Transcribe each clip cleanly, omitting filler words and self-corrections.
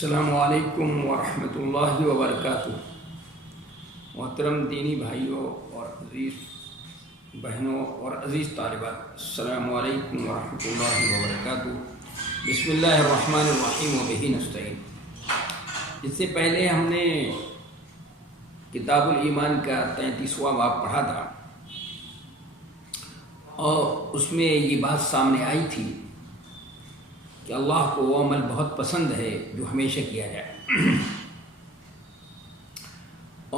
السلام علیکم ورحمۃ اللہ وبرکاتہ۔ محترم دینی بھائیوں اور عزیز بہنوں اور عزیز طالبات، السلام علیکم ورحمۃ اللہ وبرکاتہ۔ بسم اللہ الرحمن الرحیم وبہ نستعین۔ اس سے پہلے ہم نے کتاب الایمان کا 33واں باب پڑھا تھا اور اس میں یہ بات سامنے آئی تھی کہ اللہ کو وہ عمل بہت پسند ہے جو ہمیشہ کیا جائے،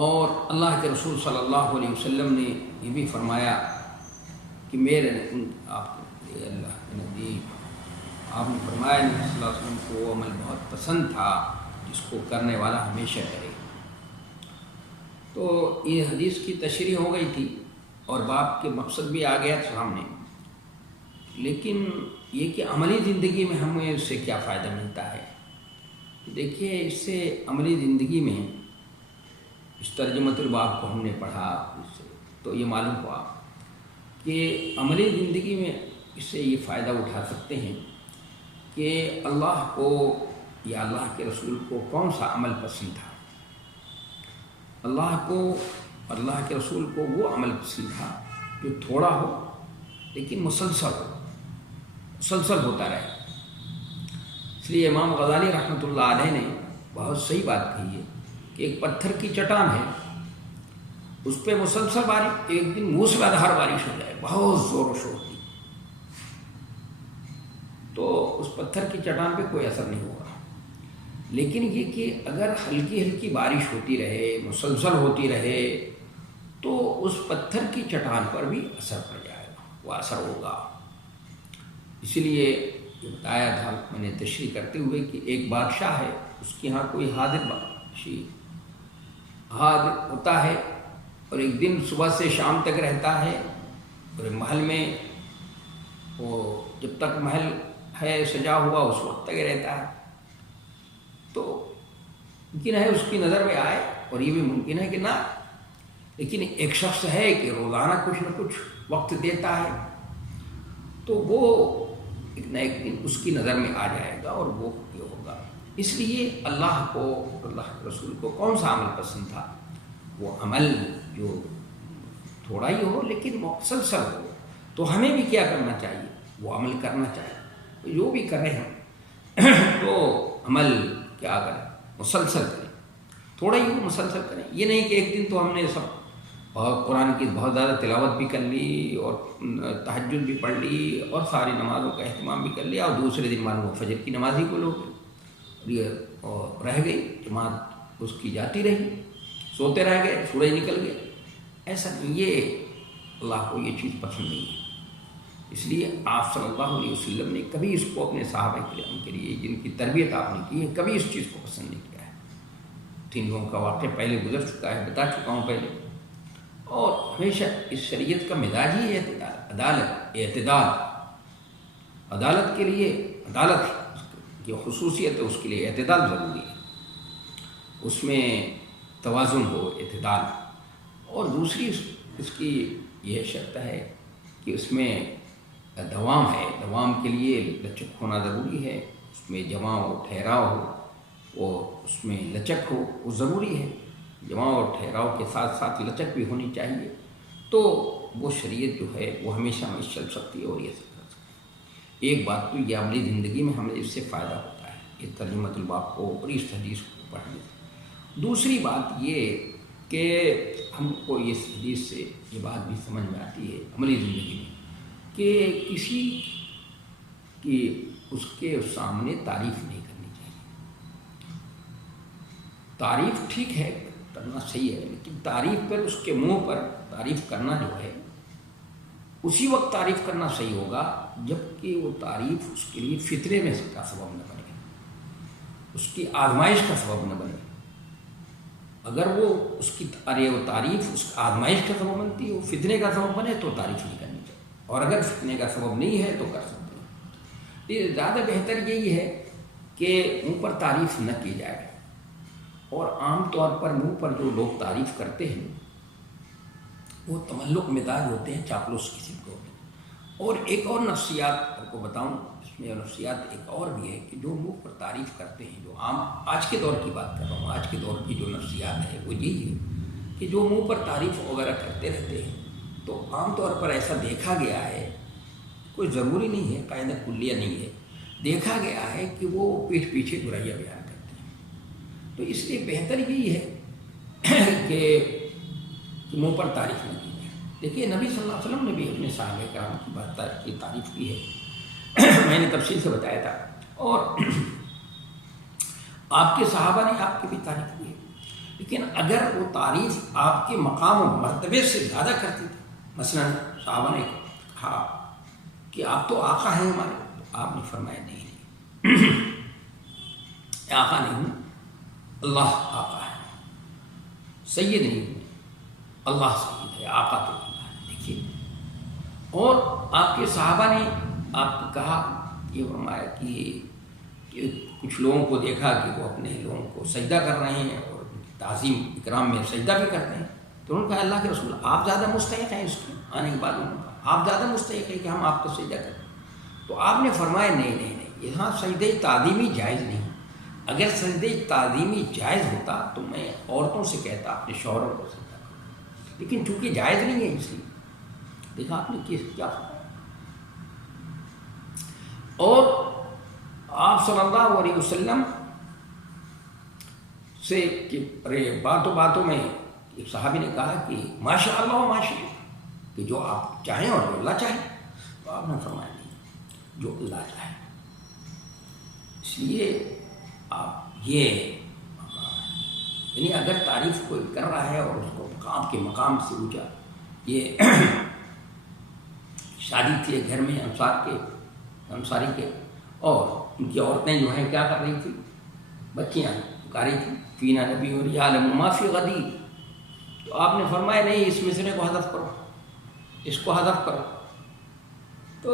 اور اللہ کے رسول صلی اللہ علیہ وسلم نے یہ بھی فرمایا کہ آپ نے فرمایا نبی صلی اللہ علیہ وسلم کو وہ عمل بہت پسند تھا جس کو کرنے والا ہمیشہ کرے۔ تو یہ حدیث کی تشریح ہو گئی تھی اور باب کے مقصد بھی آ گیا سامنے، لیکن یہ کہ عملی زندگی میں ہمیں اس سے کیا فائدہ ملتا ہے۔ دیکھیے، اس سے عملی زندگی میں اس ترجمۃ الباب کو ہم نے پڑھا، اس سے تو یہ معلوم ہوا کہ عملی زندگی میں اس سے یہ فائدہ اٹھا سکتے ہیں کہ اللہ کو یا اللہ کے رسول کو کون سا عمل پسند تھا۔ اللہ کو اور اللہ کے رسول کو وہ عمل پسند تھا جو تھوڑا ہو لیکن مسلسل ہوتا رہے۔ اس لیے امام غزالی رحمۃ اللہ علیہ نے بہت صحیح بات کہی ہے کہ ایک پتھر کی چٹان ہے، اس پہ مسلسل بارش، ایک دن موسلادھار بارش ہو جائے، بہت زور و شور کی، تو اس پتھر کی چٹان پہ کوئی اثر نہیں ہوگا۔ لیکن یہ کہ اگر ہلکی ہلکی بارش ہوتی رہے، مسلسل ہوتی رہے، تو اس پتھر کی چٹان پر بھی اثر پڑ جائے گا، وہ اثر ہوگا۔ اسی لیے یہ بتایا تھا میں نے تشریح کرتے ہوئے کہ ایک بادشاہ ہے، اس کے ہاں کوئی حاضر ہوتا ہے اور ایک دن صبح سے شام تک رہتا ہے، اور محل میں وہ جب تک محل ہے سجا ہوا اس وقت تک رہتا ہے۔ تو ممکن ہے اس کی نظر میں آئے، اور یہ بھی ممکن ہے کہ نہ، لیکن ایک شخص ہے کہ روزانہ کچھ نہ کچھ وقت دیتا ہے، تو وہ ایک نہ ایک دن اس کی نظر میں آ جائے گا اور وہ یہ ہوگا۔ اس لیے اللہ کو، اللہ کے رسول کو کون سا عمل پسند تھا؟ وہ عمل جو تھوڑا ہی ہو لیکن مسلسل ہو۔ تو ہمیں بھی کیا کرنا چاہیے؟ وہ عمل کرنا چاہیے، جو بھی کریں ہم تو عمل کیا کریں؟ مسلسل کریں، تھوڑا ہی ہو مسلسل کریں۔ یہ نہیں کہ ایک دن تو ہم نے سب قرآن کی بہت زیادہ تلاوت بھی کر لی اور تہجد بھی پڑھ لی اور ساری نمازوں کا اہتمام بھی کر لیا، اور دوسرے دن معلوم فجر کی نماز ہی کو لوگ اور رہ گئی، جماعت اس کی جاتی رہی، سوتے رہ گئے، سورج نکل گیا۔ ایسا نہیں، یہ اللہ کو یہ چیز پسند نہیں ہے۔ اس لیے آپ صلی اللہ علیہ وسلم نے کبھی اس کو اپنے صحابہ کرام کے لیے جن کی تربیت آپ نے کی ہے، کبھی اس چیز کو پسند نہیں کیا ہے۔ 3 لوگوں کا واقعہ پہلے گزر چکا ہے، بتا چکا ہوں پہلے، اور ہمیشہ اس شریعت کا مزاج ہی عدالت کے لیے، عدالت کی خصوصیت ہے، اس کے لیے اعتدال ضروری ہے، اس میں توازن ہو، اعتدال۔ اور دوسری اس کی یہ شرط ہے کہ اس میں دوام ہے، دوام کے لیے لچک ہونا ضروری ہے، اس میں جمع و ٹھہراؤ ہو، وہ اس میں لچک ہو، وہ ضروری ہے۔ جمع اور ٹھہراؤ کے ساتھ ساتھ لچک بھی ہونی چاہیے، تو وہ شریعت جو ہے وہ ہمیشہ چل سکتی ہے اور یہ کر سکتی ہے۔ ایک بات تو یہ عملی زندگی میں ہمیں اس سے فائدہ ہوتا ہے، یہ ترجمۃ الباب کو اور اس حدیث کو پڑھنے سے۔ دوسری بات یہ کہ ہم کو اس حدیث سے یہ بات بھی سمجھ میں آتی ہے عملی زندگی میں کہ کسی کی اس کے سامنے تعریف نہیں کرنی چاہیے۔ تعریف ٹھیک ہے، کرنا صحیح ہے، لیکن تعریف پر اس کے منہ پر تعریف کرنا جو ہے، اسی وقت تعریف کرنا صحیح ہوگا جب کہ وہ تعریف اس کے لیے فطرے میں کا سبب نہ بنے، اس کی آزمائش کا سبب نہ بنے۔ اگر وہ اس کی وہ تعریف اس آزمائش کا سبب بنتی ہے، وہ فتنے کا سبب بنے، تو تعریف نہیں کرنی چاہیے، اور اگر فتنے کا سبب نہیں ہے تو کر سکتے ہیں۔ یہ زیادہ بہتر یہی ہے کہ منہ پر تعریف نہ کی جائے، اور عام طور پر منہ پر جو لوگ تعریف کرتے ہیں وہ تملق مزاج ہوتے ہیں، چاپلوس قسم کے ہوتے ہیں۔ اور ایک اور نفسیات آپ کو بتاؤں اس میں نفسیات ایک اور بھی ہے کہ جو منہ پر تعریف کرتے ہیں، جو عام آج کے دور کی بات کر رہا ہوں، آج کے دور کی جو نفسیات ہے وہ یہی ہے کہ جو منہ پر تعریف وغیرہ کرتے رہتے ہیں، تو عام طور پر ایسا دیکھا گیا ہے، کوئی ضروری نہیں ہے، قاعدہ کلیہ نہیں ہے، دیکھا گیا ہے کہ وہ پیٹھ پیچھے برائیاں بیان کرتے ہیں۔ تو اس لیے بہتر یہی ہے کہ منہ پر تعریف نہ کی جائے۔ دیکھیے نبی صلی اللہ علیہ وسلم نے بھی اپنے صحابہ کرام کی بات کی تعریف کی ہے، میں نے تفصیل سے بتایا تھا، اور آپ کے صحابہ نے آپ کی بھی تعریف کی ہے، لیکن اگر وہ تعریف آپ کے مقام و مرتبے سے زیادہ کرتی تھی، مثلا صحابہ نے کہا کہ آپ تو آقا ہیں ہمارے، تو آپ نے فرمایا نہیں آقا نہیں ہوں، اللہ آقا ہے، سید نہیں ہوں، اللہ سید ہے، آقا تو اللہ ہے۔ دیکھیے، اور آپ کے صحابہ نے آپ کو کہا، یہ فرمایا کہ کچھ لوگوں کو دیکھا کہ وہ اپنے لوگوں کو سجدہ کر رہے ہیں اور تعظیم اکرام میں سجدہ بھی کرتے ہیں، تو انہوں نے کہا اللہ کے رسول آپ زیادہ مستحق ہیں، اس کے آنے کے بعد انہوں نے کہا آپ زیادہ مستحق ہیں کہ ہم آپ کو سجدہ کریں، تو آپ نے فرمایا نہیں، یہاں سجدہ تعظیمی جائز نہیں، اگر سجدہ تعظیمی جائز ہوتا تو میں عورتوں سے کہتا اپنے شوہروں کو سجدہ کرو، لیکن چونکہ جائز نہیں ہے اس لیے دیکھا آپ نے کیا فرمایا۔ اور آپ صلی اللہ علیہ وسلم سے کہ باتوں میں ایک صحابی نے کہا کہ ماشاء اللہ و ماشاء، کہ جو آپ چاہیں اور جو اللہ چاہے، تو آپ نے فرمایا نہیں، جو اللہ چاہے۔ اس لیے آپ یہ یعنی اگر تعریف کوئی کر رہا ہے اور اس کو آپ کے مقام سے اونچا، یہ شادی تھی گھر میں انصاری کے، اور ان کی عورتیں جو ہیں کیا کر رہی تھیں، بچیاں پکاری تھیں، فینا نبی اور یعلم ما فی غدی، تو آپ نے فرمایا نہیں اس مصرے کو حذف کرو، اس کو حذف کرو۔ تو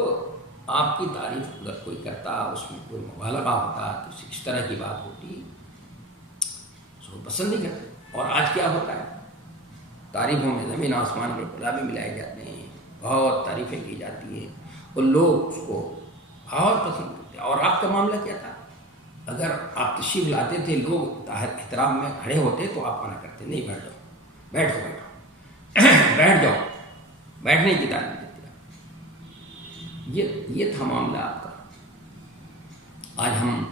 آپ کی تعریف اگر کوئی کرتا، اس میں کوئی مبالغہ ہوتا، کسی اس طرح کی بات ہوتی، اس کو پسند نہیں کرتے۔ اور آج کیا ہوتا ہے، تعریفوں میں زمین آسمان کے خلا بھی ملائے جاتے ہیں، بہت تعریفیں کی جاتی ہیں، اور لوگ اس کو بہت پسند کرتے ہیں۔ اور آپ کا معاملہ کیا تھا، اگر آپ تشریف لاتے تھے، لوگ احترام میں کھڑے ہوتے تو آپ منع کرتے نہیں، بیٹھ جاؤ، بیٹھنے کی تعلیم دیتے آپ۔ یہ تھا معاملہ آپ کا۔ آج ہم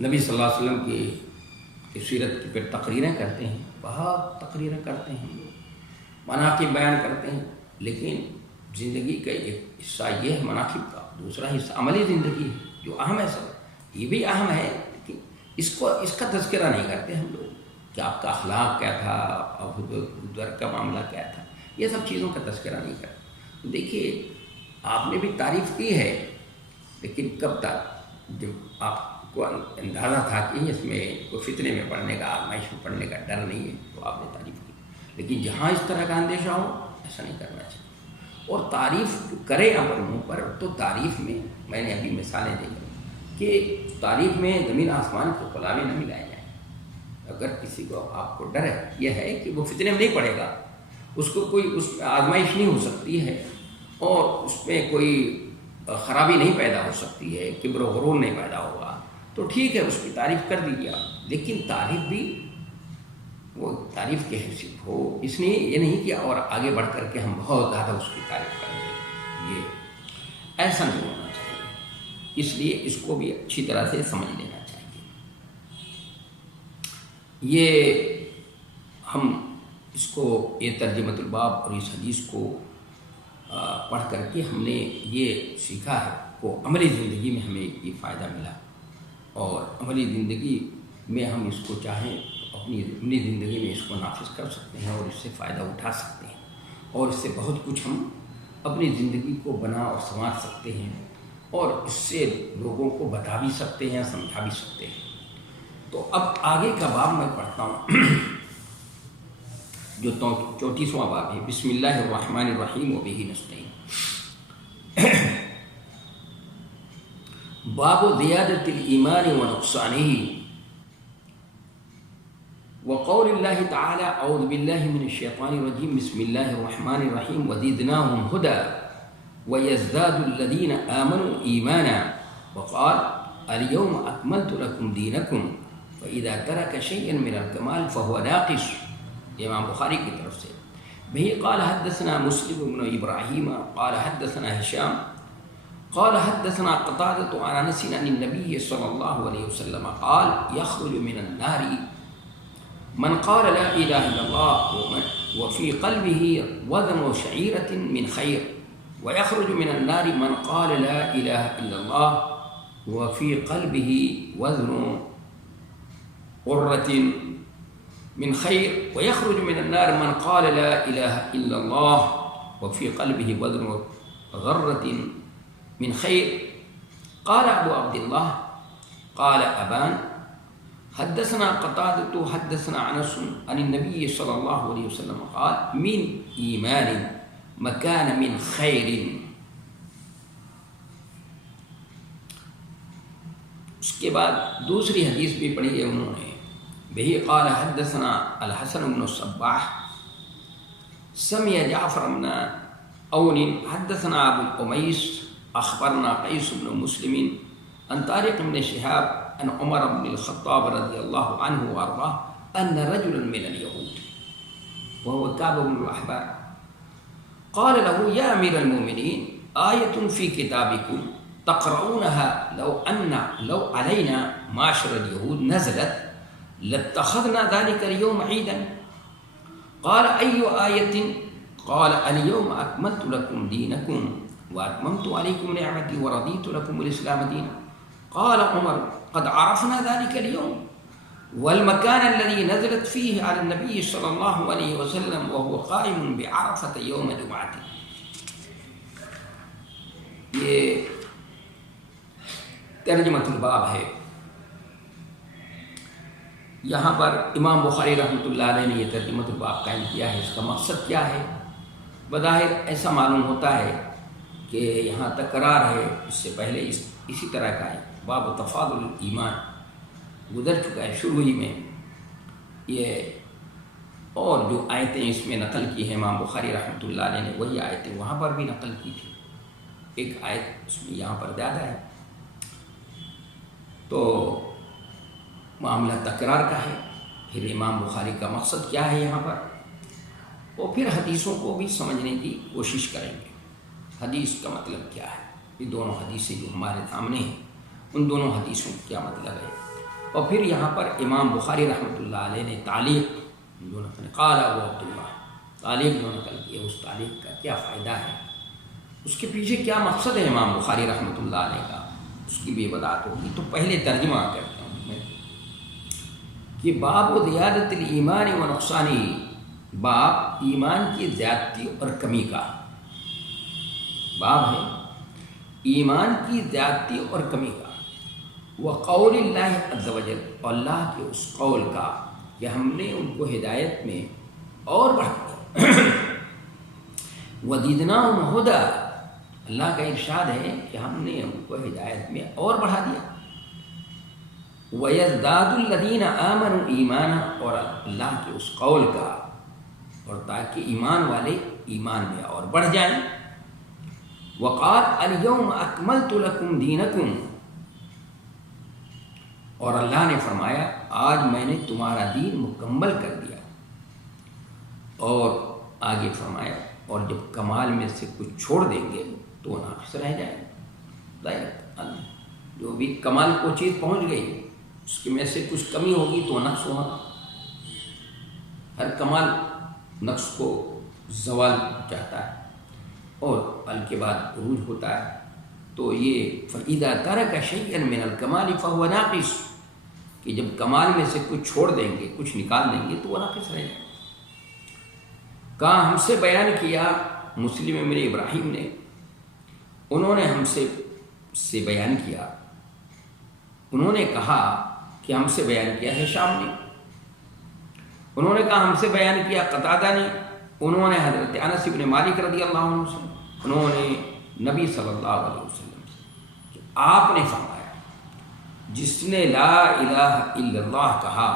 نبی صلی اللہ علیہ وسلم کی سیرت کی پھر تقریریں کرتے ہیں، بہت تقریریں کرتے ہیں لوگ، مناقب بیان کرتے ہیں، لیکن زندگی کا ایک حصہ یہ ہے مناقب کا، دوسرا حصہ عملی زندگی ہے جو اہم ہے، سب یہ بھی اہم ہے، لیکن اس کا تذکرہ نہیں کرتے ہم لوگ کہ آپ کا اخلاق کیا تھا، ادھر کا معاملہ کیا تھا، یہ سب چیزوں کا تذکرہ نہیں کرتے۔ دیکھیے آپ نے بھی تعریف کی ہے، لیکن کب تک، جب آپ کو اندازہ تھا کہ اس میں کوئی فتنے میں پڑھنے کا، آزمائش میں پڑھنے کا ڈر نہیں ہے، تو آپ نے تعریف کی، لیکن جہاں اس طرح کا اندیشہ ہو ایسا نہیں کرنا چاہیے۔ اور تعریف کرے اپنے منہ پر، تو تعریف میں نے ابھی مثالیں دی کہ تعریف میں زمین آسمان کے خلاوے نہ ملائے جائیں۔ اگر کسی کو آپ کو ڈر ہے، یہ ہے کہ وہ فتنے میں نہیں پڑے گا، اس کو کوئی اس میں آزمائش نہیں ہو سکتی ہے، اور اس میں کوئی خرابی نہیں پیدا ہو سکتی ہے، کبر و غرور نہیں پیدا ہوگا، تو ٹھیک ہے اس کی تعریف کر دیجیے آپ، لیکن تعریف بھی وہ تعریف کی حیثیت ہو، اس لیے یہ نہیں کہ اور آگے بڑھ کر کے ہم بہت زیادہ اس کی تعریف کریں گے، یہ ایسا نہیں ہونا چاہیے۔ اس لیے اس کو بھی اچھی طرح سے سمجھ لینا چاہیے۔ یہ ہم اس کو، یہ ترجمۃ الباب اور اس حدیث کو پڑھ کر کے ہم نے یہ سیکھا ہے کہ عملی زندگی میں ہمیں یہ فائدہ ملا، اور عملی زندگی میں ہم اس کو چاہیں اپنی زندگی میں اس کو نافذ کر سکتے ہیں، اور اس سے فائدہ اٹھا سکتے ہیں، اور اس سے بہت کچھ ہم اپنی زندگی کو بنا اور سنوار سکتے ہیں، اور اس سے لوگوں کو بتا بھی سکتے ہیں، سمجھا بھی سکتے ہیں۔ تو اب آگے کا باب میں پڑھتا ہوں، جو 34واں باب ہے، بسم اللہ الرحمن الرحیم وبہ نستعین۔ باب زیادۃ الایمان ونقصانہ، وقول اللہ تعالی اعوذ باللہ من الشیطان الرجیم، بسم اللہ الرحمن الرحیم، وزدناہم ہدی وَيَزْدَادُ الَّذِينَ آمَنُوا إِيمَانًا وَقَالَ الْيَوْمَ أَكْمَلْتُ لَكُمْ دِينَكُمْ فَإِذَا تَرَكَ شَيْئًا مِنَ الْكَمَالِ فَهُوَ نَاقِصٌ. امام بخاری کی طرف سے بہی قال حدثنا مسلم بن ابراہیم قال حدثنا ہشام قال حدثنا قتادة عن انس عن النبي صلى الله عليه وسلم قال يخرج من النار من قال لا اله الا الله وفي قلبه وزن شعيرة من خير ويخرج من النار من قال لا اله الا الله وفي قلبه وزن قرة من خير ويخرج من النار من قال لا إله إلا الله وفي قلبه وزن غرة من خير. قال أبو عبد الله قال أبان حدثنا قتادة حدثنا أنس عن النبي صلى الله عليه وسلم قال من إيمان مكان من خير. اس کے بعد دوسری حدیث بھی پڑھی ہے انہوں نے. بہی قال حدثنا الحسن بن الصباح سمع جعفر بن عون حدثنا ابو القميس اخبرنا قيس بن مسلم عن طارق بن شهاب عن عمر بن الخطاب رضي الله عنه وارضاه ان رجلا من اليهود وهو كعب بن الاحبار قال له يا امير المؤمنين آية في كتابكم تقرؤونها لو علينا معشر اليهود نزلت لاتخذنا ذلك اليوم عيدا. قال أي آية؟ قال اليوم أكملت لكم دينكم وأتممت عليكم نعمتي ورضيت لكم الإسلام دينا. قال عمر قد عرفنا ذلك اليوم والمكان الذي نزلت فيه على النبي صلى الله عليه وسلم وهو قائم بعرفة يوم جمعة. یہ ترجمۃ الباب ہے. یہاں پر امام بخاری رحمۃ اللہ علیہ نے یہ ترجمۃ الباب قائم کیا ہے. اس کا مقصد کیا ہے؟ بظاہر ایسا معلوم ہوتا ہے کہ یہاں تکرار ہے. اس سے پہلے اسی طرح کا ہے. باب تفاضل الایمان گزر چکا ہے شروع ہی میں یہ. اور جو آیتیں اس میں نقل کی ہیں امام بخاری رحمۃ اللہ علیہ نے وہی آیتیں وہاں پر بھی نقل کی تھی. ایک آیت اس میں یہاں پر زیادہ ہے. تو معاملہ تکرار کا ہے. پھر امام بخاری کا مقصد کیا ہے یہاں پر، اور پھر حدیثوں کو بھی سمجھنے کی کوشش کریں گے. حدیث کا مطلب کیا ہے؟ یہ دونوں حدیثیں جو ہمارے سامنے ہیں ان دونوں حدیثوں کا کیا مطلب ہے. اور پھر یہاں پر امام بخاری رحمۃ اللہ علیہ نے تعلیق جو نقل قال ابو عبداللہ تعلیق جو نقل کی ہے اس تعلیق کا کیا فائدہ ہے، اس کے پیچھے کیا مقصد ہے امام بخاری رحمۃ اللہ علیہ کا، اس کی بھی وضاحت ہوگی. تو پہلے ترجمہ کرتے ہیں کہ باب و زیادت الایمان و نقصانی، باب ایمان کی زیادتی اور کمی کا باب ہے. ایمان کی زیادتی اور کمی کا. وقول اللہ عز وجل، اور اللہ کے اس قول کا کہ ہم نے ان کو ہدایت میں اور بڑھا دیا. وزدناہم ہدی، اللہ کا ارشاد ہے کہ ہم نے ان کو ہدایت میں اور بڑھا دیا. وَيَزْدَادُ الَّذِينَ آمَنُوا إِيمَانًا، اور اللہ کے اس قول کا، اور تاکہ ایمان والے ایمان میں اور بڑھ جائیں. وقال اليوم اکملت لکم دینکم، اور اللہ نے فرمایا آج میں نے تمہارا دین مکمل کر دیا. اور آگے فرمایا اور جب کمال میں سے کچھ چھوڑ دیں گے تو ناقص رہ جائے. جو بھی کمال کو چیز پہنچ گئی اس کے میں سے کچھ کمی ہوگی تو نقص ہوگا. ہر کمال نقص کو زوال چاہتا ہے اور پل کے بعد عروج ہوتا ہے. تو یہ فَإِذَا تَرَكَ شَيْئًا مِنَ الْكَمَالِ فَهُوَ نَاقِصٌ، کہ جب کمال میں سے کچھ چھوڑ دیں گے کچھ نکال دیں گے تو وہ ناقص رہ جائے. کہاں ہم سے بیان کیا مسلم ابن ابراہیم نے، انہوں نے ہم سے بیان کیا. انہوں نے کہا کہ ہم سے بیان کیا ہشام نے، انہوں نے کہا ہم سے بیان کیا قتادہ نے، انہوں نے حضرت انس بن مالک رضی اللہ عنہ سے، انہوں نے نبی صلی اللہ علیہ وسلم سے کہ آپ نے فرمایا جس نے لا الہ الا اللہ کہا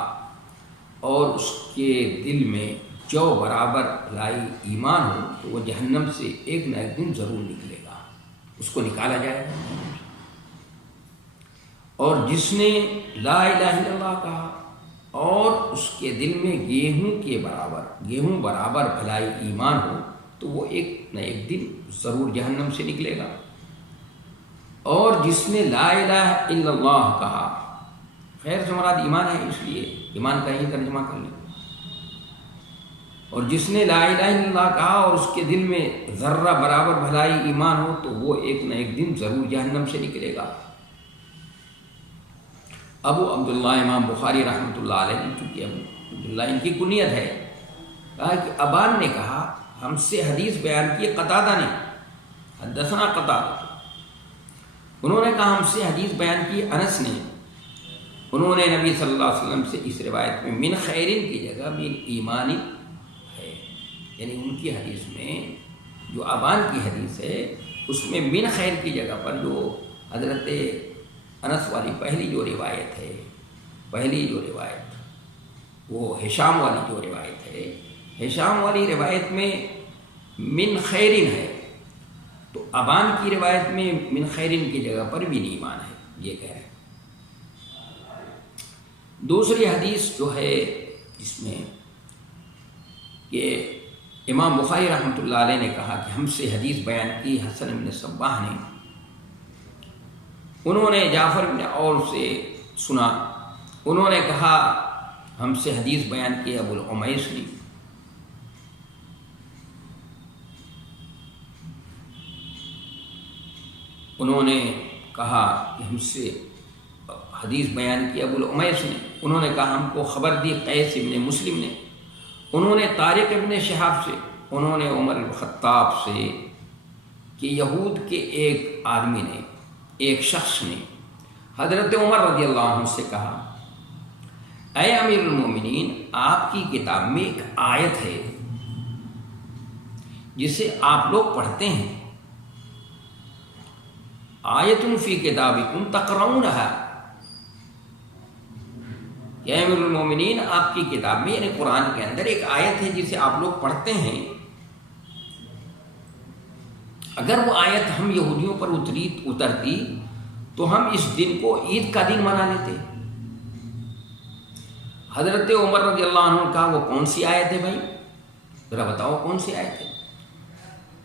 اور اس کے دل میں جو برابر لائی ایمان ہو تو وہ جہنم سے ایک نہ ایک دن ضرور نکلے گا. اس کو نکالا جائے گا۔ اور جس نے لا الہ الا اللہ کہا اور اس کے دل میں گیہوں برابر بھلائی ایمان ہو تو وہ ایک نہ ایک دن ضرور جہنم سے نکلے گا۔ اور جس نے لا الہ الا اللہ کہا، خیر سے مراد ایمان ہے، اس لیے ایمان کا ہی ترجمہ کر لیں، اور جس نے لا الہ الا اللہ کہا اور اس کے دل میں ذرہ برابر بھلائی ایمان ہو تو وہ ایک نہ ایک دن ضرور جہنم سے نکلے گا۔ ابو عبداللہ امام بخاری رحمۃ اللہ علیہ، چونکہ ابو عبداللہ ان کی کنیت ہے، کہا کہ ابان نے کہا ہم سے حدیث بیان کی قتادہ نے، حدثنا قتادہ، انہوں نے کہا ہم سے حدیث بیان کی انس نے، انہوں نے نبی صلی اللہ علیہ وسلم سے اس روایت میں من خیرن کی جگہ من ایمانی ہے، یعنی ان کی حدیث میں جو ابان کی حدیث ہے اس میں من خیر کی جگہ پر جو حضرت انس والی پہلی جو روایت وہ ہشام والی جو روایت ہے، ہشام والی روایت میں من خیرن ہے، تو ابان کی روایت میں من خیرن کی جگہ پر من ایمان ہے، یہ کہہ رہے ہیں۔ دوسری حدیث جو ہے جس میں کہ امام بخاری رحمۃ اللہ علیہ نے کہا کہ ہم سے حدیث بیان کی حسن بن صباح نے، انہوں نے جعفر بن اور سے سنا، انہوں نے کہا ہم سے حدیث بیان کی ابو العمیس نے، انہوں نے کہا کہ ہم سے حدیث بیان کی ابو العمیس نے، انہوں نے کہا ہم کو خبر دی قیس ابن مسلم نے، انہوں نے طارق ابن شہاب سے، انہوں نے عمر الخطاب سے کہ یہود کے ایک آدمی نے، ایک شخص نے حضرت عمر رضی اللہ عنہ سے کہا اے امیر المومنین، آپ کی کتاب میں ایک آیت ہے جسے آپ لوگ پڑھتے ہیں، آیت فی کتابکم تقرؤونہا، یا امیر المومنین آپ کی کتاب میں یعنی قرآن کے اندر ایک آیت ہے جسے آپ لوگ پڑھتے ہیں، اگر وہ آیت ہم یہودیوں پر اترتی تو ہم اس دن کو عید کا دن منا لیتے۔ حضرت عمر رضی اللہ عنہ نے کہا وہ کون سی آیت ہے بھائی، ذرا بتاؤ کون سی آیت ہے؟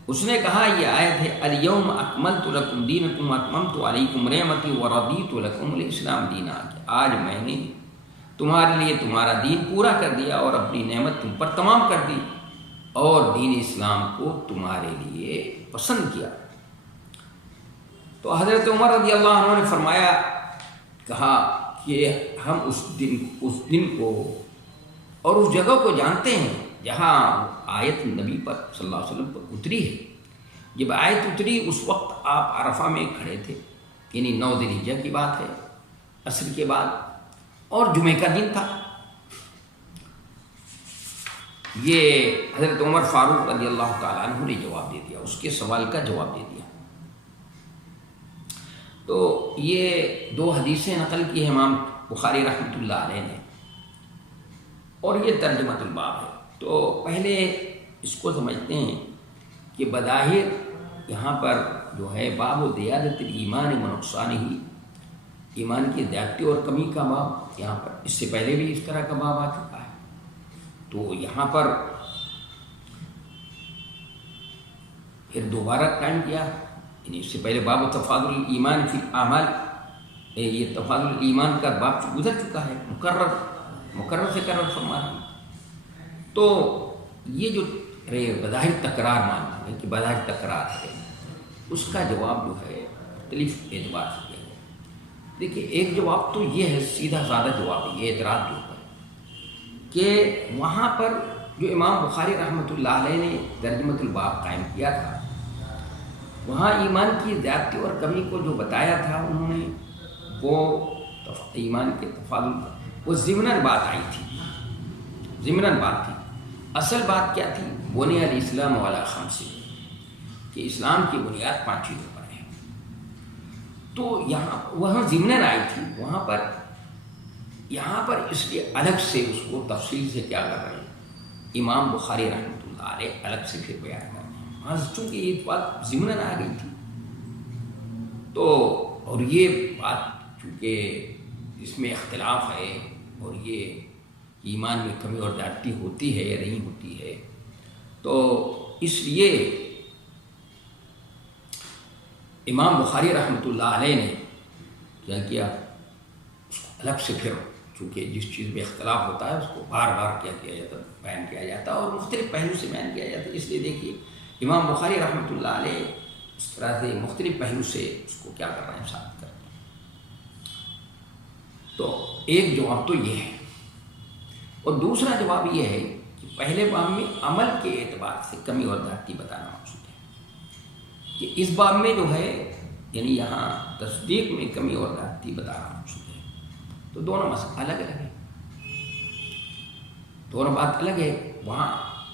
اس نے کہا یہ آیت ہے الیوم اکملت لکم دینکم واتممت علیکم نعمتی ورضیت لکم الاسلام دینا، آج میں نے تمہارے لیے تمہارا دین پورا کر دیا اور اپنی نعمت تم پر تمام کر دی اور دین اسلام کو تمہارے لیے پسند کیا۔ تو حضرت عمر رضی اللہ عنہ نے فرمایا، کہا کہ ہم اس دن کو اور اس جگہ کو جانتے ہیں جہاں آیت نبی پر صلی اللہ علیہ وسلم پر اتری ہے۔ جب آیت اتری اس وقت آپ عرفہ میں کھڑے تھے، یعنی 9 ذی الحجہ کی بات ہے، عصر کے بعد، اور جمعے کا دن تھا۔ یہ حضرت عمر فاروق رضی اللہ تعالیٰ عنہ نے جواب دے دیا، اس کے سوال کا جواب دے دیا۔ تو یہ 2 حدیثیں نقل کی ہیں امام بخاری رحمۃ اللہ علیہ نے، اور یہ ترجمۃ الباب ہے۔ تو پہلے اس کو سمجھتے ہیں کہ بظاہر یہاں پر جو ہے باب و زیادت الایمان و نقصانہ، ایمان کی زیادتی اور کمی کا باب یہاں پر، اس سے پہلے بھی اس طرح کا باب آ چکا ہے، تو یہاں پر پھر دوبارہ قائم کیا، یعنی اس سے پہلے باب تفاضل الایمان فی الاعمال، یہ تفاضل ایمان کا باب گزر چکا ہے، مکرر سے کرر فرما ہے۔ تو یہ جو بظاہر تکرار ماننا ہے کہ بظاہر تکرار ہے، اس کا جواب جو ہے مختلف اعتبار سے دیا ہے۔ دیکھیے ایک جواب تو یہ ہے، سیدھا سادہ جواب ہے یہ اعتراض جو ہے کہ وہاں پر جو امام بخاری رحمۃ اللہ علیہ نے ترجمۃ الباب قائم کیا تھا، وہاں ایمان کی زیادتی اور کمی کو جو بتایا تھا انہوں نے، وہ ایمان کے تفاضل کا وہ ضمناً بات آئی تھی، ضمناً بات تھی۔ اصل بات کیا تھی؟ بنی الاسلام علی خمس، کہ اسلام کی بنیاد 5 چیزوں پر ہے۔ تو وہاں ضمناً آئی تھی، یہاں پر اس لیے الگ سے اس کو تفصیل سے کیا کر رہے ہیں امام بخاری رحمۃ اللہ علیہ، الگ سے پھر بیان کر رہے ہیں، چونکہ یہ بات ضمناً آ گئی تھی تو اور یہ بات چونکہ اس میں اختلاف ہے اور یہ ایمان میں کمی اور زیادتی ہوتی ہے یا نہیں ہوتی ہے، تو اس لیے امام بخاری رحمۃ اللہ علیہ نے کیا کیا، اس کو الگ سے پھر چونکہ جس چیز میں اختلاف ہوتا ہے اس کو بار بار کیا کیا جاتا، بیان کیا جاتا اور مختلف پہلو سے بیان کیا جاتا ہے۔ اس لیے دیکھیے امام بخاری رحمۃ اللہ علیہ اس طرح سے مختلف پہلو سے اس کو کیا کر رہے ہیں، ثابت کرتے ہیں۔ تو ایک جواب تو یہ ہے، اور دوسرا جواب یہ ہے کہ پہلے باب میں عمل کے اعتبار سے کمی اور زیادتی بتانا مقصود ہے، کہ اس باب میں جو ہے یعنی یہاں تصدیق میں کمی اور زیادتی بتانا مقصود ہے۔ تو دونوں مسئلہ الگ الگ ہے، دونوں بات الگ ہے۔ وہاں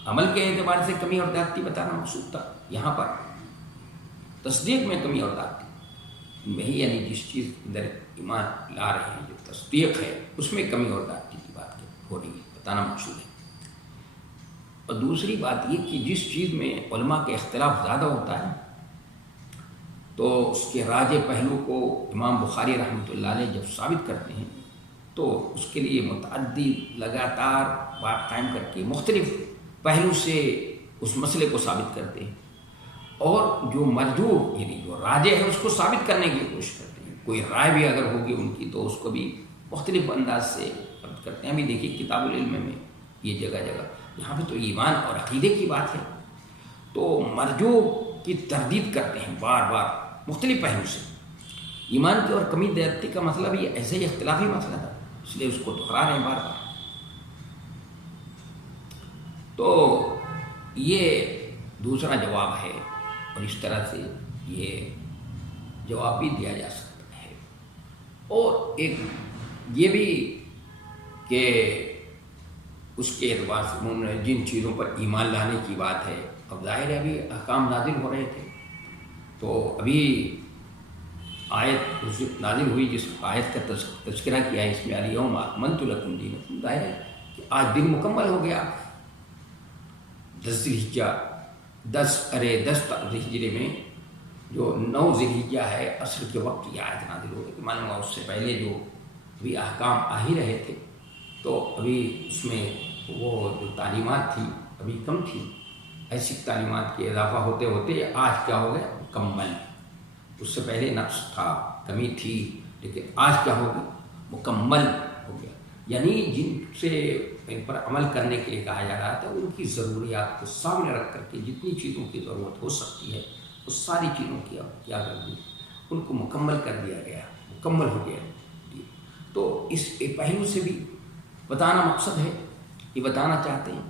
عمل کے اعتبار سے کمی اور زیادتی بتانا مقصود تھا، یہاں پر تصدیق میں کمی اور زیادتی میں ہی، یعنی جس چیز اندر ایمان لا رہے ہیں جو تصدیق ہے اس میں کمی اور زیادتی کی بات ہو رہی ہے، بتانا مقصود ہے۔ اور دوسری بات یہ کہ جس چیز میں علماء کے اختلاف زیادہ ہوتا ہے تو اس کے راجح پہلو کو امام بخاری رحمۃ اللہ علیہ جب ثابت کرتے ہیں تو اس کے لیے متعدد لگاتار بات قائم کر کے مختلف پہلو سے اس مسئلے کو ثابت کرتے ہیں، اور جو مرجوح یعنی جو راجح ہے اس کو ثابت کرنے کی کوشش کرتے ہیں۔ کوئی رائے بھی اگر ہوگی ان کی تو اس کو بھی مختلف انداز سے ثابت کرتے ہیں۔ ابھی دیکھیے کتاب العلم میں یہ جگہ جگہ، یہاں پہ تو ایمان اور عقیدے کی بات ہے تو مرجوح کی تردید کرتے ہیں بار بار مختلف پہلو سے۔ ایمان کی اور کمی زیادتی کا مسئلہ بھی ایسے ہی اختلافی مسئلہ تھا، اس لیے اس کو دہرا رہے ہیں بار بار۔ تو یہ دوسرا جواب ہے، اور اس طرح سے یہ جواب بھی دیا جا سکتا ہے۔ اور ایک یہ بھی کہ اس کے اعتبار سے انہوں نے جن چیزوں پر ایمان لانے کی بات ہے، اب ظاہر ہے ابھی احکام نازل ہو رہے تھے، تو ابھی آیت نازل ہوئی جس آیت کا تذکرہ کیا ہے اس میں الیوم اکملت لکم دینکم، ظاہر ہے کہ آج دن مکمل ہو گیا۔ 10 ذی الحجہ 10 ذی الحجہ میں جو 9 ذی الحجہ ہے عصر کے وقت یہ آیت نازل ہو گئی، کہ معلوم ہوا اس سے پہلے جو ابھی احکام آ ہی رہے تھے تو ابھی اس میں وہ جو تعلیمات تھی ابھی کم تھی، ایسی تعلیمات کے اضافہ ہوتے ہوتے آج کیا ہو گیا، مکمل۔ اس سے پہلے نقص تھا، کمی تھی، لیکن آج کیا ہو گیا، مکمل ہو گیا۔ یعنی جن سے ان پر عمل کرنے کے لیے کہا جا رہا تھا ان کی ضروریات کو سامنے رکھ کر کے جتنی چیزوں کی ضرورت ہو سکتی ہے اس ساری چیزوں کی کیا کر دی، ان کو مکمل کر دیا گیا، مکمل ہو گیا۔ تو اس ایک پہلو سے بھی بتانا مقصد ہے، یہ بتانا چاہتے ہیں،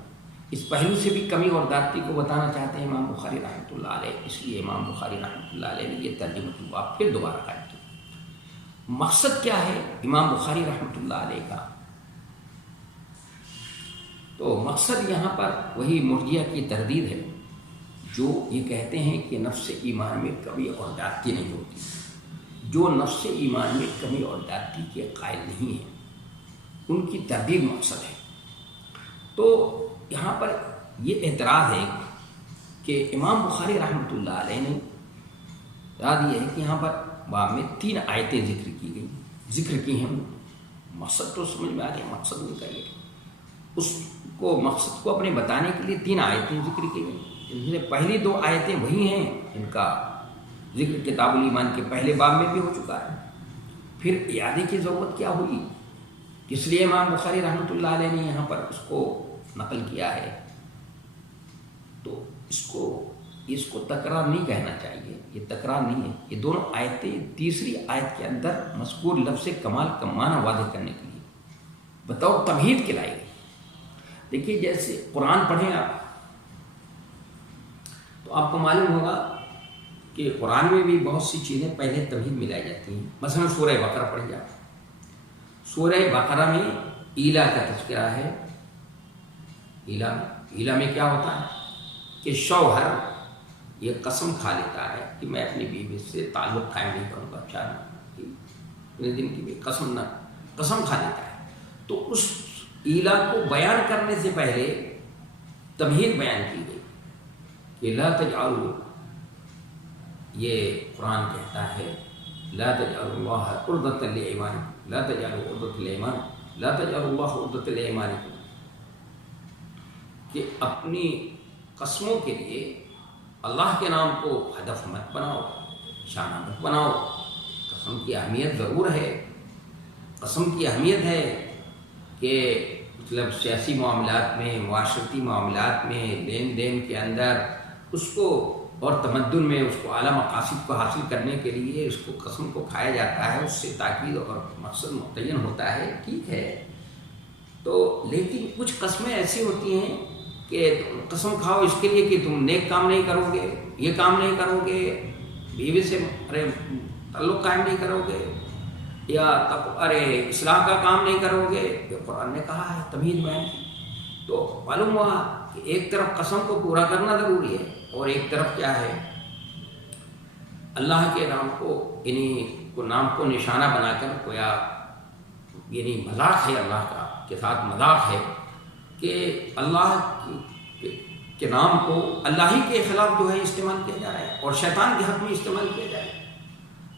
اس پہلو سے بھی کمی اور زیادتی کو بتانا چاہتے ہیں امام بخاری رحمۃ اللہ علیہ، اس لیے امام بخاری رحمۃ اللہ علیہ نے یہ ترجمہ باب پھر دوبارہ قائم کیا۔ مقصد کیا ہے امام بخاری رحمۃ اللہ علیہ کا؟ تو مقصد یہاں پر وہی مرجئہ کی تردید ہے جو یہ کہتے ہیں کہ نفس ایمان میں کمی اور زیادتی نہیں ہوتی، جو نفس ایمان میں کمی اور زیادتی کے قائل نہیں ہیں ان کی تردید مقصد ہے۔ تو یہاں پر یہ اعتراض ہے کہ امام بخاری رحمۃ اللہ علیہ نے اعتراض یہ ہے کہ یہاں پر باب میں 3 آیتیں ذکر کی ہیں، مقصد تو سمجھ میں آ گیا، مقصد ان کا یہ ہے، اس کو مقصد کو اپنے بتانے کے لیے 3 آیتیں ذکر کی گئی، جن میں پہلی 2 آیتیں وہی ہیں ان کا ذکر کتاب الایمان کے پہلے باب میں بھی ہو چکا ہے، پھر اعادے کی ضرورت کیا ہوئی، اس لیے امام بخاری رحمۃ اللہ علیہ نے یہاں پر اس کو نقل کیا ہے۔ تو اس کو تکرار نہیں کہنا چاہیے، یہ تکرار نہیں ہے، یہ دونوں آیتیں تیسری آیت کے اندر مذکور لفظ کمال کا معنی واضح کرنے کے لیے بطور تمہید کے لائی گئی۔ دیکھیے جیسے قرآن پڑھیں آپ تو آپ کو معلوم ہوگا کہ قرآن میں بھی بہت سی چیزیں پہلے تمہید میں لائی جاتی ہیں، مثلا سورہ بقرہ پڑھ جائے، سورہ بقرہ میں ایلا کا تذکرہ ہے۔ ایلا میں کیا ہوتا ہے کہ شوہر یہ قسم کھا لیتا ہے کہ میں اپنی بیوی سے تعلق قائم نہیں کروں گا، پورے دن کی بھی قسم کھا لیتا ہے۔ تو اس ایلا کو بیان کرنے سے پہلے تمہید بیان کی گئی کہ لا تجعلوا، یہ قرآن کہتا ہے لا تجعلوا الله عرضة لأيمانكم لا تجعلوا عرضة لأيمانكم لا تجعلوا الله عرضة لأيمانكم، کہ اپنی قسموں کے لیے اللہ کے نام کو ہدف مت بناؤ، نشانہ مت بناؤ۔ قسم کی اہمیت ضرور ہے، قسم کی اہمیت ہے کہ مطلب سیاسی معاملات میں، معاشرتی معاملات میں، لین دین کے اندر اس کو اور تمدن میں اس کو اعلیٰ مقاصد کو حاصل کرنے کے لیے اس کو قسم کو کھایا جاتا ہے، اس سے تاکید اور مقصد متعین ہوتا ہے، ٹھیک ہے۔ تو لیکن کچھ قسمیں ایسی ہوتی ہیں کہ قسم کھاؤ اس کے لیے کہ تم نیک کام نہیں کرو گے، یہ کام نہیں کرو گے، بیوی سے تعلق قائم نہیں کرو گے، یا اصلاح کا کام نہیں کرو گے، یہ قرآن نے کہا ہے، تمہید بیان کی۔ تو معلوم ہوا کہ ایک طرف قسم کو پورا کرنا ضروری ہے اور ایک طرف کیا ہے، اللہ کے نام کو نام کو نشانہ بنا کر گویا یعنی مذاق ہے اللہ کا کے ساتھ مذاق ہے کہ اللہ کے نام کو اللہ ہی کے خلاف جو ہے استعمال کیا جا رہا ہے اور شیطان کے حق میں استعمال کیا جا رہا ہے۔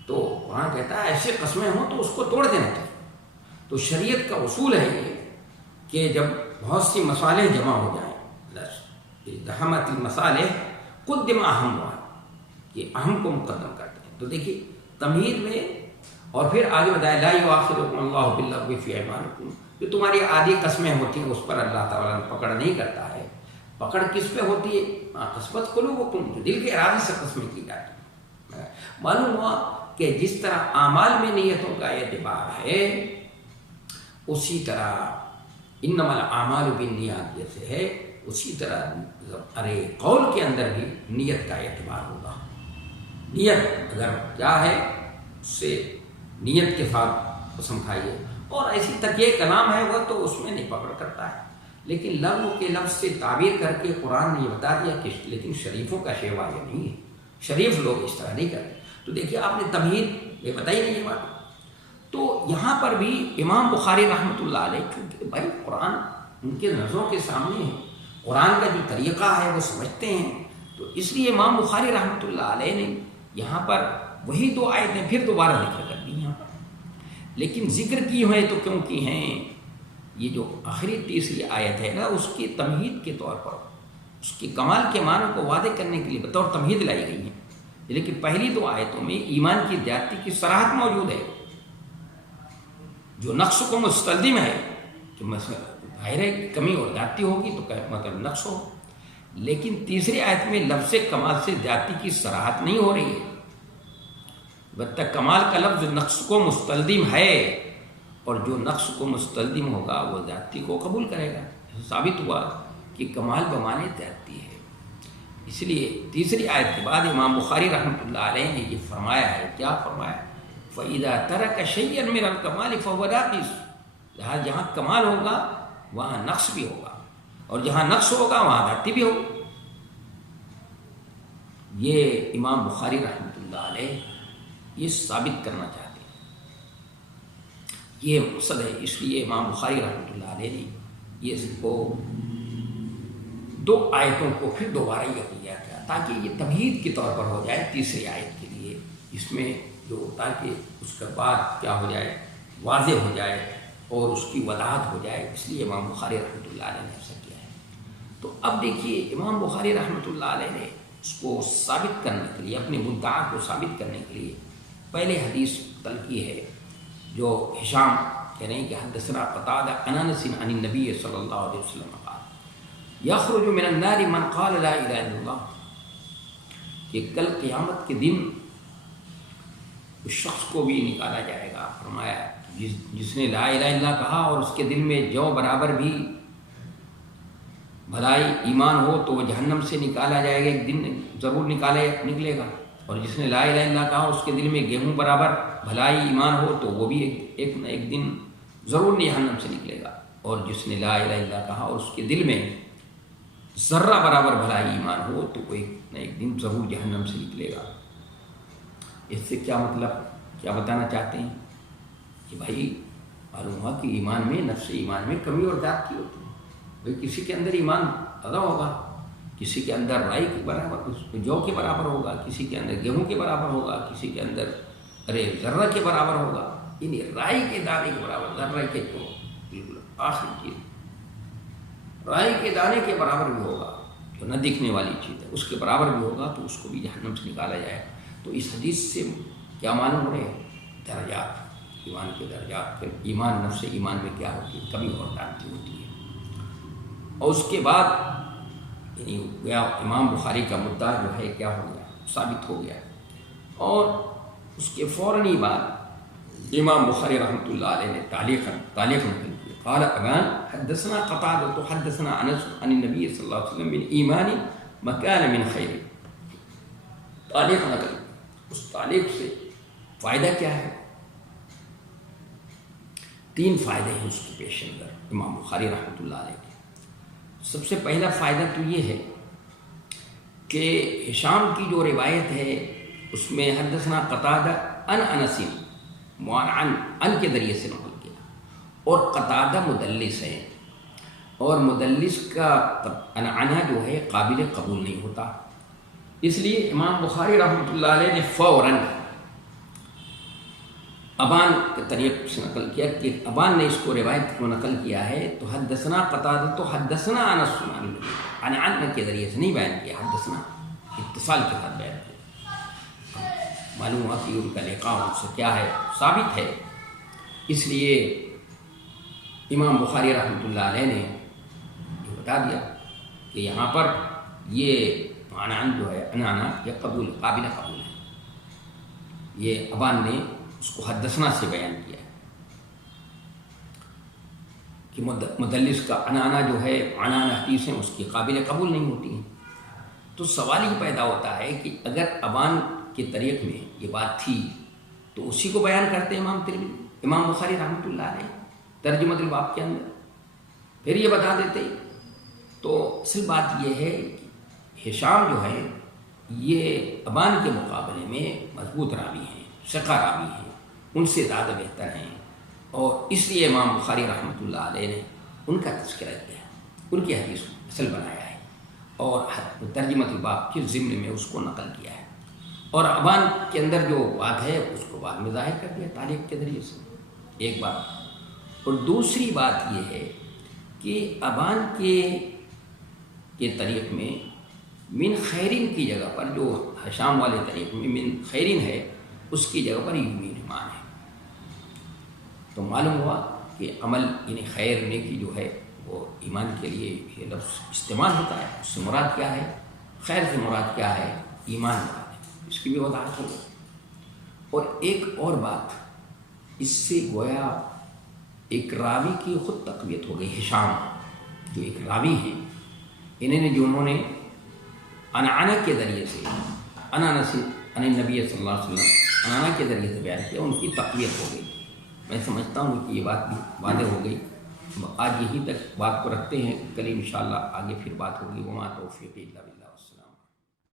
تو وہاں کہتا ہے ایسے قسمیں ہوں تو اس کو توڑ دینا چاہیے۔ تو شریعت کا اصول ہے یہ کہ جب بہت سی مصالح جمع ہو جائیں، زحمت المصالح قدم اہم کہ اہم کو مقدم کرتے ہیں۔ تو دیکھیے تمہید میں اور پھر آگے بتایا لا یؤاخذکم اللہ باللغو فی ایمانکم، جو تمہاری عادی قسمیں ہوتی ہیں اس پر اللہ تعالیٰ پکڑ نہیں کرتا ہے۔ پکڑ کس پہ ہوتی ہے؟ قسمت قلوبکم، جو دل کے ارادے سے قسمیں کی جاتی ہیں۔ معلوم ہوا کہ جس طرح اعمال میں نیتوں کا اعتبار ہے اسی طرح انما الاعمال بالنیات جیسے ہے، اسی طرح قول کے اندر بھی نیت کا اعتبار ہوگا۔ نیت اگر کیا ہے اس سے نیت کے ساتھ قسم کھائیے، اور ایسی تکیہ کلام ہے وہ تو اس میں نہیں پکڑ کرتا ہے، لیکن لغو کے لفظ سے تعبیر کر کے قرآن نے یہ بتا دیا کہ لیکن شریفوں کا شیوا یہ نہیں ہے، شریف لوگ اس طرح نہیں کرتے۔ تو دیکھیے آپ نے تمہید یہ بتائی نہیں یہ بات۔ تو یہاں پر بھی امام بخاری رحمۃ اللہ علیہ، کیونکہ بھائی قرآن ان کے نظروں کے سامنے ہے، قرآن کا جو طریقہ ہے وہ سمجھتے ہیں، تو اس لیے امام بخاری رحمۃ اللہ علیہ نے یہاں پر وہی دو آیتیں پھر دوبارہ ذکر کر دی یہاں پر، لیکن ذکر کی ہوئے تو کیوں کی ہیں؟ یہ جو آخری تیسری آیت ہے نا اس کی تمہید کے طور پر، اس کی کمال کے معنی کو واضح کرنے کے لیے بطور تمہید لائی گئی ہیں، لیکن پہلی دو آیتوں میں ایمان کی زیادتی کی صراحت موجود ہے، جو نقص کو مستلزم ہے کہ ظاہر ہے کہ کمی اور زیادتی ہوگی تو مطلب نقص ہو، لیکن تیسری آیت میں لفظ کمال سے زیادتی کی صراحت نہیں ہو رہی ہے، البتہ کمال کا لفظ نقص کو مستلزم ہے، اور جو نقص کو مستلزم ہوگا وہ زیادتی کو قبول کرے گا۔ ثابت ہوا کہ کمال بمانے زیادتی ہے، اس لیے تیسری آیت کے بعد امام بخاری رحمۃ اللہ علیہ نے یہ فرمایا ہے، کیا فرمایا؟ فَإِذَا تَرَكَ شَيْئًا مِنَ الْكَمَالِ فَهُوَ نَاقِصٌ، لہٰذا جہاں کمال ہوگا وہاں نقص بھی ہوگا، اور جہاں نقص ہوگا وہاں زیادتی بھی ہوگی۔ یہ امام بخاری رحمۃ اللہ علیہ یہ ثابت کرنا چاہتے ہیں، یہ مقصد ہے، اس لیے امام بخاری رحمۃ اللہ علیہ نے یہ اس کو دو آیتوں کو پھر دوبارہ یہ کیا گیا تاکہ یہ تمہید کے طور پر ہو جائے تیسری آیت کے لیے، اس میں جو تاکہ اس کے بعد کیا ہو جائے، واضح ہو جائے اور اس کی وضاحت ہو جائے، اس لیے امام بخاری رحمۃ اللہ علیہ نے ایسا کیا ہے۔ تو اب دیکھیے امام بخاری رحمۃ اللہ علیہ نے اس کو ثابت کرنے کے لیے، اپنے مدعا کو ثابت کرنے کے لیے پہلے حدیث تلقی ہے جو ہشام کہہ رہے ہیں کہ حدثنا قتادہ عن انس عن النبی صلی اللہ علیہ وسلم قال یخرج من النار من قال لا الہ الا اللہ، کہ کل قیامت کے دن اس شخص کو بھی نکالا جائے گا، فرمایا جس نے لا الہ الا اللہ کہا اور اس کے دل میں جو برابر بھی بھلائی ایمان ہو تو وہ جہنم سے نکالا جائے گا، ایک دن ضرور نکلے گا، اور جس نے لا الہ الا اللہ کہا اس کے دل میں گیہوں برابر بھلائی ایمان ہو تو وہ بھی ایک نہ ایک دن ضرور جہنم سے نکلے گا، اور جس نے لا الہ الا اللہ کہا اور اس کے دل میں ذرہ برابر بھلائی ایمان ہو تو وہ ایک نہ ایک دن ضرور جہنم سے نکلے گا۔ اس سے کیا مطلب، کیا بتانا چاہتے ہیں کہ بھائی معلوم ہوا کہ ایمان میں، نفس ایمان میں کمی اور زیادتی ہوتی ہے، بھائی کسی کے اندر ایمان زیادہ ہوگا، کسی کے اندر رائی کے برابر جو کے برابر ہوگا، کسی کے اندر گیہوں کے برابر ہوگا، کسی کے اندر ارے ذرہ کے برابر ہوگا، یعنی رائی کے دانے کے برابر، ذرہ کے تو بالکل آخری چیز، رائی کے دانے کے برابر بھی ہوگا، جو نہ دکھنے والی چیز ہے اس کے برابر بھی ہوگا، تو اس کو بھی جہنم سے نکالا جائے گا۔ تو اس حدیث سے کیا معلوم ہو رہے ہیں؟ درجات، ایمان کے درجات، پھر ایمان، نفس ایمان میں کیا ہوتی ہے، کمی اور ڈانتی ہوتی ہے۔ اور اس کے بعد یعنی گویا امام بخاری کا مدعا جو ہے کیا ہو گیا، ثابت ہو گیا۔ اور اس کے فوراً ہی بعد امام بخاری رحمۃ اللہ علیہ نے تعلیق نقل کی، قال ابان حدثنا قتادہ حدثنا انس عن النبی صلی اللہ علیہ وسلم من ایمان مکان من خیر، تعلیق نقل۔ اس تعلیق سے فائدہ کیا ہے؟ 3 فائدے ہیں اس کے پیش اندر امام بخاری رحمۃ اللہ علیہ کے۔ سب سے پہلا فائدہ تو یہ ہے کہ ہشام کی جو روایت ہے اس میں حدثنا قتادہ ان انس ان کے ذریعے سے نقل کیا، اور قتادہ مدلس ہے، اور مدلس کا عنعنہ جو ہے قابل قبول نہیں ہوتا، اس لیے امام بخاری رحمۃ اللہ علیہ نے فوراً ابان کے طریق سے نقل کیا کہ ابان نے اس کو روایت کو نقل کیا ہے، تو حدثنا قتادہ تو حدثنا انس عن کے ذریعے سے نہیں بیان کیا، حدثنا اتصال کے ساتھ بیان کیا۔ معلوم ہوا کہ ان کا لقاء ان سے کیا ہے، ثابت ہے، اس لیے امام بخاری رحمۃ اللہ علیہ نے یہ بتا دیا کہ یہاں پر یہ عنعن جو ہے عنعنہ یہ قابل قبول ہے، یہ ابان نے اس کو حدثنا سے بیان کیا کہ مدلس کا عنعنہ جو ہے، عنعنہ حدیثیں اس کی قابل قبول نہیں ہوتی ہیں۔ تو سوال یہ پیدا ہوتا ہے کہ اگر ابان کے طریق میں یہ بات تھی تو اسی کو بیان کرتے امام بخاری رحمۃ اللہ علیہ ترجمہ الباب کے اندر، پھر یہ بتا دیتے۔ تو اصل بات یہ ہے کہ ہشام جو ہے یہ ابان کے مقابلے میں مضبوط راوی ہیں، ثقہ راوی ہیں، ان سے زیادہ بہتر ہیں، اور اس لیے امام بخاری رحمۃ اللہ علیہ نے ان کا تذکرہ کیا، ان کی حدیث کو اصل بنایا ہے، اور ترجمہ الباب کے ضمن میں اس کو نقل کیا ہے، اور ابان کے اندر جو بات ہے اس کو بعد میں ظاہر کر دیا تعلیق کے ذریعے سے، ایک بات۔ اور دوسری بات یہ ہے کہ ابان کے طریق میں من خیرین کی جگہ پر، جو ہشام والے طریق میں من خیرین ہے، اس کی جگہ پر یومین ایمان ہے۔ تو معلوم ہوا کہ عمل یعنی خیر نیکی جو ہے وہ ایمان کے لیے یہ لفظ استعمال ہوتا ہے، اس سے مراد کیا ہے، خیر سے مراد کیا ہے، ایمان مراد ہے، اس کی بھی وضاحت ہوگی۔ اور ایک اور بات، اس سے گویا ایک راوی کی خود تقویت ہو گئی۔ ہشام جو ایک راوی ہیں، انہوں نے عنعنہ کے ذریعے سے انس عن النبی صلی اللہ علیہ وسلم عنعنہ کے ذریعے سے بیان کیا، ان کی تقویت ہو گئی۔ میں سمجھتا ہوں کہ یہ بات بھی واضح ہو گئی۔ آج یہیں تک بات کو رکھتے ہیں، کل انشاءاللہ آگے پھر بات ہوگی۔ وما توفیقی الا باللہ۔